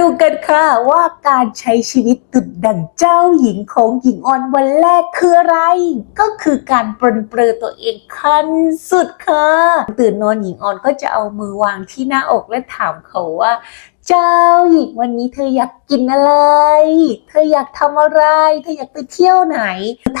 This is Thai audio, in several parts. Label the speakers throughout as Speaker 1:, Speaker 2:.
Speaker 1: ดูกันค่ะว่าการใช้ชีวิตตุดดั่งเจ้าหญิงของหญิงออนวันแรกคืออะไร ก็คือการปรนเปรอตัวเองขั้นสุดค่ะตื่นนอนหญิงออนก็จะเอามือวางที่หน้าอกและถามเขาว่าเจ้าหญิงวันนี้เธออยากกินอะไร เธออยากทำอะไร เธออยากไปเที่ยวไหน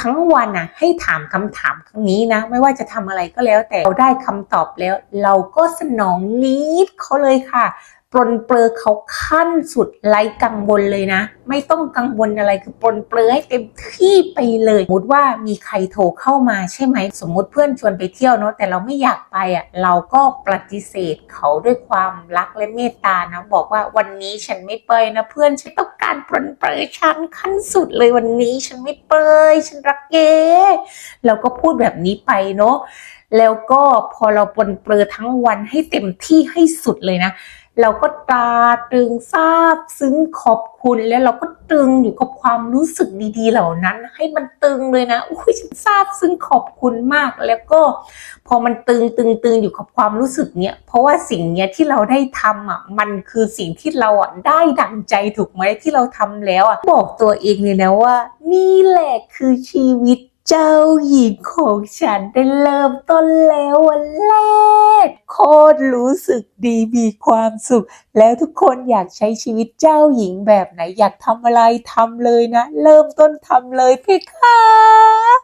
Speaker 1: ทั้งวันน่ะ ให้ถามคำถามครั้งนี้นะ ไม่ว่าจะทำอะไรก็แล้วแต่เราได้คำตอบแล้ว เราก็สนองนิดเขาเลยค่ะ ปรนเปรอเขาขั้นสุดไร้กังวลเลยนะ ไม่ต้องกังวลอะไรคือปรนเปรอให้เต็มที่ไปเลยสมมติว่ามีใครโทรเข้ามาใช่ไหม สมมติเพื่อนชวนไปเที่ยวเนาะแต่เราไม่อยากไปอะเราก็ปฏิเสธเขาด้วยความรักและเมตตานะ บอกว่าวันนี้ฉันไม่ไปนะเพื่อนฉันต้องการปรนเปรอฉันขั้นสุดเลยวันนี้ฉันไม่ไปฉันรักเกเราก็พูดแบบนี้ไปเนาะแล้วก็พอเราปรนเปรอทั้งวันให้เต็มที่ให้สุดเลยนะ เราก็ตราตรึงซาบซึ้งขอบคุณแล้วเราก็ตรึงอยู่กับความรู้สึกดีๆ เหล่านั้น ให้มันตึงเลยนะอุ้ยฉันซาบซึ้งขอบคุณมาก แล้วก็พอมันตึงตึงตึงอยู่กับความรู้สึกเนี้ยเพราะว่าสิ่งเนี้ยที่เราได้ทำอะมันคือสิ่งที่เราอะได้ดังใจถูกไหมที่เราทำแล้วอะบอกตัวเองเลยนะว่า นี่แหละคือชีวิตเจ้าหญิงของฉันได้เริ่มต้นแล้ววันแรก โคตรรู้สึกดีมีความสุข แล้วทุกคนอยากใช้ชีวิตเจ้าหญิงแบบไหนอยากทำอะไรทำเลยนะ เริ่มต้นทำเลยเพคะ